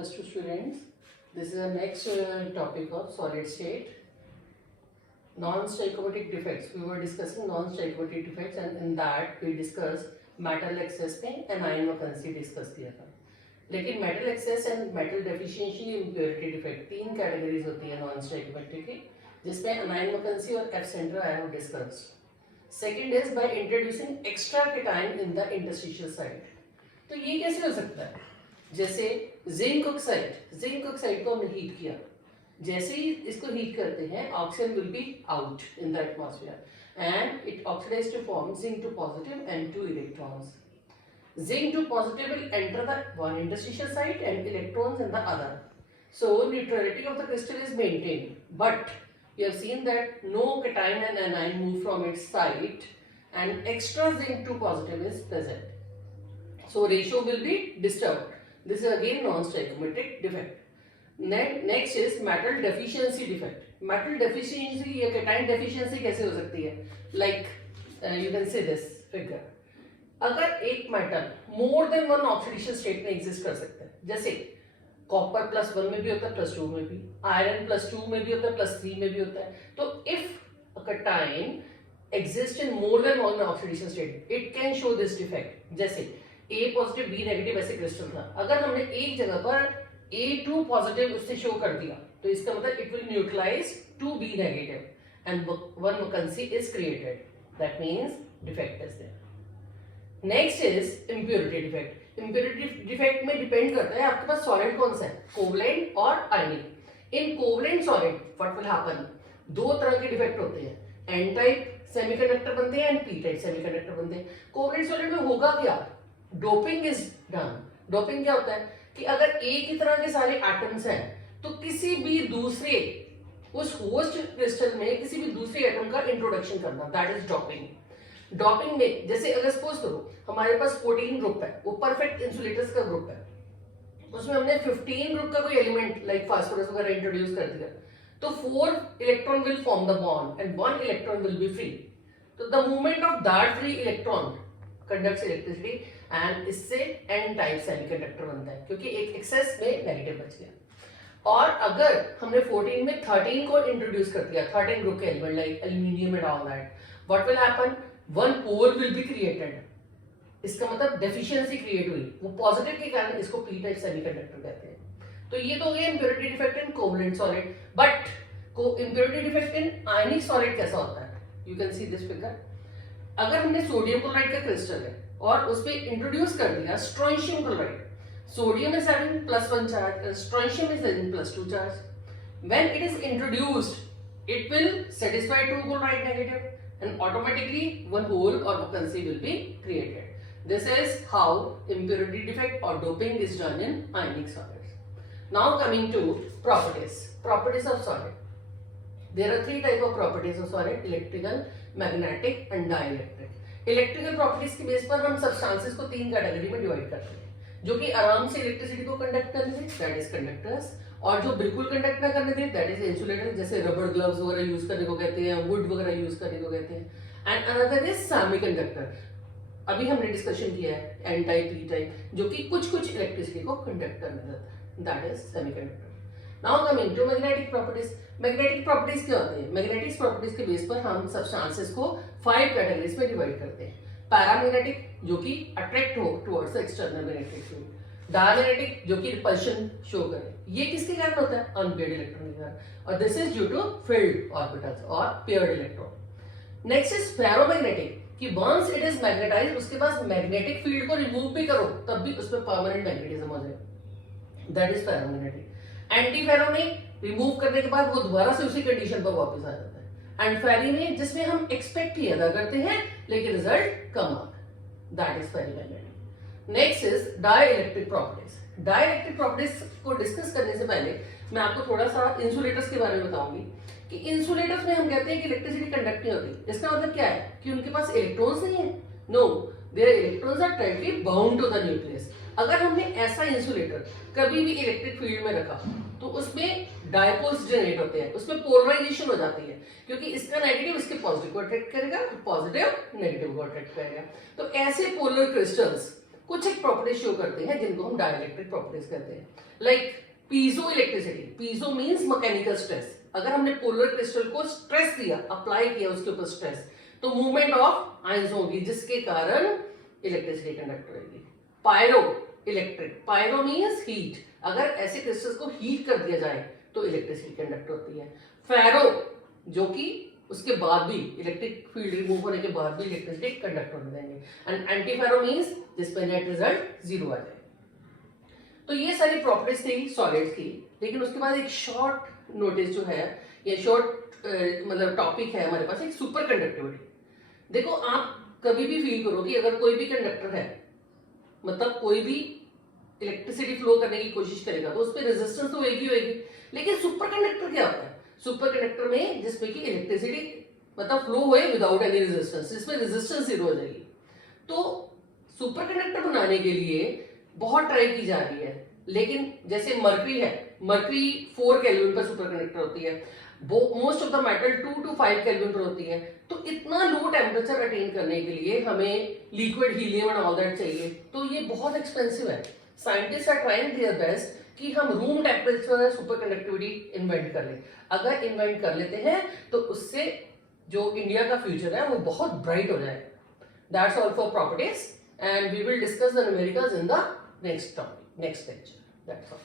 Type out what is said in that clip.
plus 2 students. This is the next topic of solid state. Non-stoichiometric defects. We were discussing non-stoichiometric defects and in that we discussed metal excess में anion vacancy discuss किया था. लेकिन metal excess and metal deficiency impurity defect तीन categories होती है non-stoichiometric की, जिसमें anion vacancy और F center I have discussed. Second is by introducing extra cation in the interstitial site. तो ये कैसे हो सकता है? जैसे जिंक ऑक्साइड को हमने हीट किया, जैसे ही इसको हीट करते हैं oxygen will be out in the atmosphere and it oxidize to form zinc two positive and 2 electrons. Zinc to positive will enter the one interstitial site and electrons in the other. So neutrality of the crystal is maintained, but you have seen that no cation and anion move from its site and extra zinc to positive is present. So ratio will be disturbed. This is again non-stoichiometric defect. Next is metal deficiency defect. Metal deficiency या cation deficiency कैसे हो सकती है? Like you can see this figure. अगर एक metal more than one oxidation state में exist कर सकता है, जैसे कॉपर +1 में भी होता है, +2 में भी, आयरन +2 में भी होता है, +3 में भी होता है. तो if a cation exists in more than one oxidation state, it can show this defect. जैसे A पॉजिटिव B नेगेटिव ऐसे क्रिस्टल था, अगर हमने एक जगह पर A2 पॉजिटिव उससे शो कर दिया तो इसका मतलब it will neutralize 2B negative and one vacancy is created. That means defect is there. Next is impurity defect. Impurity defect में डिपेंड करता है आपके पास सॉलिड कौन सा है, कोवलेंट और आयनिक. In covalent solid what will happen, दो तरह के डिफेक्ट होते हैं, एन टाइप सेमीकंडक्टर बनते हैं एंड पी टाइप सेमीकंडक्टर बनते हैं. कोवलेंट सॉलिड में होगा क्या, डोपिंग इज डन. डोपिंग क्या होता है कि अगर एक ही तरह के सारे एटम्स हैं तो किसी भी दूसरे उस होस्ट क्रिस्टल में किसी भी दूसरे एटम का इंट्रोडक्शन करना, दैट इज डोपिंग. डोपिंग में जैसे अगर सपोज करो हमारे पास 14 ग्रुप है, वो परफेक्ट इंसुलेटर्स का ग्रुप है, उसमें हमने 15 ग्रुप का कोई एलिमेंट लाइक फास्फोरस वगैरह इंट्रोड्यूस कर दिया, तो 4 electron will form the bond and 1 electron will be free. तो the movement of that free electron conducts electricity and इससे एन टाइप सेमीकंडक्टर बनता है क्योंकि एक एक्सेस में नेगेटिव बच गया. और अगर हमने 14 में 13 को इंट्रोड्यूस कर दिया, 13 ग्रुप के element like aluminium and all that, what will happen, one pole will be created. इसका मतलब डेफिशिएंसी क्रिएट हुई, वो पॉजिटिव के कारण इसको पी टाइप सेमीकंडक्टर कहते हैं. तो ये तो हो गया impurity defect in covalent solid. But को इंप्योरिटी डिफेक्ट इन आयनिक सॉलिड कैसा होता है, you can see this figure. अगर हमने सोडियम क्लोराइड का क्रिस्टल है और उसमें इंट्रोड्यूस कर दिया strontium chloride, sodium is having +1 charge, strontium is having +2 charge. When it is introduced, it will satisfy 2 chloride negative and automatically one hole or vacancy will be created. This is how impurity defect or doping is done in ionic solids. Now coming to properties of solid. There are 3 type of properties of solid: electrical, magnetic and dielectric. Electrical properties के base पर हम substances को 3 category में divide करते हैं, जो कि आराम से इलेक्ट्रिसिटी को कंडक्ट करने दे, दैट इज कंडक्टर्स, और जो बिल्कुल कंडक्ट ना करने दे, दैट इज इंसुलेटर, जैसे रबर ग्लव्स वगैरह यूज करने को कहते हैं, वुड वगैरह यूज करने को कहते हैं. And another is semiconductor. अभी हमने डिस्कशन किया है एन टाइप पी टाइप, जो कि कुछ इलेक्ट्रिसिटी को कंडक्ट करने देता है, that is semiconductor. Now coming to magnetic properties. Magnetic properties क्या होती है, मैग्नेटिक प्रॉपर्टीज के बेस पर हम सब्सटेंसेस को 5 कैटेगरीज में डिवाइड करते हैं. पैरामैग्नेटिक, जो कि अट्रैक्ट हो towards external magnetic field. Diamagnetic, जो कि रिपल्शन शो करे. ये किसके कारण होता है, अनपेयर्ड इलेक्ट्रॉन के कारण, और this is due to field orbitals और paired electron. Next is ferromagnetic, कि वंस इट इज मैग्नेटाइज्ड उसके बाद मैग्नेटिक फील्ड को रिमूव भी करो तब भी उसमें परमानेंट मैग्नेटिज्म हो जाए, that is ferromagnetic. Anti ferro में रिमूव करने के बाद वो दोबारा से उसी कंडीशन पर वापस आ जाता है. एंड फेरी में जिसमें हम एक्सपेक्ट ही अदा करते हैं लेकिन रिजल्ट कम आता है, that is ferromagnetic. Next is dielectric properties. Dielectric properties को डिस्कस करने से पहले मैं आपको थोड़ा सा इंसुलेटर्स के बारे में बताऊंगी कि इंसुलेटर्स में हम कहते हैं कि इलेक्ट्रिसिटी कंडक्ट नहीं होती. इसका मतलब क्या है कि उनके पास इलेक्ट्रॉन्स नहीं है, no, there electrons are tightly bound to the nucleus. अगर हमने ऐसा इंसुलेटर कभी भी इलेक्ट्रिक फील्ड में रखा तो उसमें डायपोल्स जनरेट होते हैं, उसमें पोलराइजेशन हो जाती है, क्योंकि इसका नेगेटिव इसके पॉजिटिव को अट्रैक्ट करेगा, पॉजिटिव नेगेटिव को अट्रैक्ट करेगा. तो ऐसे पोलर क्रिस्टल्स कुछ एक प्रॉपर्टीज शो करते हैं जिनको हम डाइलेक्ट्रिक प्रॉपर्टीज कहते हैं, like piezo electricity. Piezo means mechanical stress. अगर हमने पोलर क्रिस्टल को स्ट्रेस दिया, अप्लाई किया उसके ऊपर स्ट्रेस, तो मूवमेंट ऑफ आयंस होगी जिसके कारण इलेक्ट्रिसिटी कंडक्ट होगी। Pyro electric, pyro means heat. अगर ऐसे क्रिस्टल्स को हीट कर दिया जाए तो इलेक्ट्रिसिटी कंडक्ट होती है। फेरो, जो कि उसके बाद भी इलेक्ट्रिक फील्ड रिमूव होने के बाद भी इलेक्ट्रिसिटी कंडक्ट होने देंगे। एंड एंटीफेरो मींस जिसपे नेट रिजल्ट 0 आ जाए। तो ये सारी प्रॉपर्टीज थी सॉलिड्स की। लेकिन उसके बाद एक शॉर्ट नोटिस जो है, ये शॉर्ट मतलब टॉपिक है हमारे पास, एक सुपर कंडक्टिविटी। देखो आप कभी भी फील करो कि अगर कोई भी कंडक्टर है, मतलब कोई भी इलेक्ट्रिसिटी फ्लो करने की कोशिश करेगा तो उस पर रेजिस्टेंस तो एक ही होगी। लेकिन सुपर कंडक्टर क्या होता है? सुपर कंडक्टर में जिसमें कि इलेक्ट्रिसिटी मतलब फ्लो हुए विदाउट एनी रेजिस्टेंस, जिसमें रेजिस्टेंस 0 हो जाएगी। तो सुपर कंडक्टर बनाने के लिए बहुत ट्राई की जा रही है, लेकिन जैसे मर्करी है, मर्करी 4 केल्विन पर सुपर कंडक्टर होती है, most of the metal 2 to 5 kelvin पर होती है। तो इतना लो टेम्परेचर अटेन करने के लिए हमें liquid helium and all that चाहिए, तो ये बहुत एक्सपेंसिव है। Scientist are trying their best कि हम room temperature super conductivity invent कर लें। अगर इन्वेंट कर लेते हैं तो उससे जो इंडिया का फ्यूचर है वो बहुत ब्राइट हो जाएगा। That's all for properties, and we will discuss the numericals in the next topic, next lecture. That's all.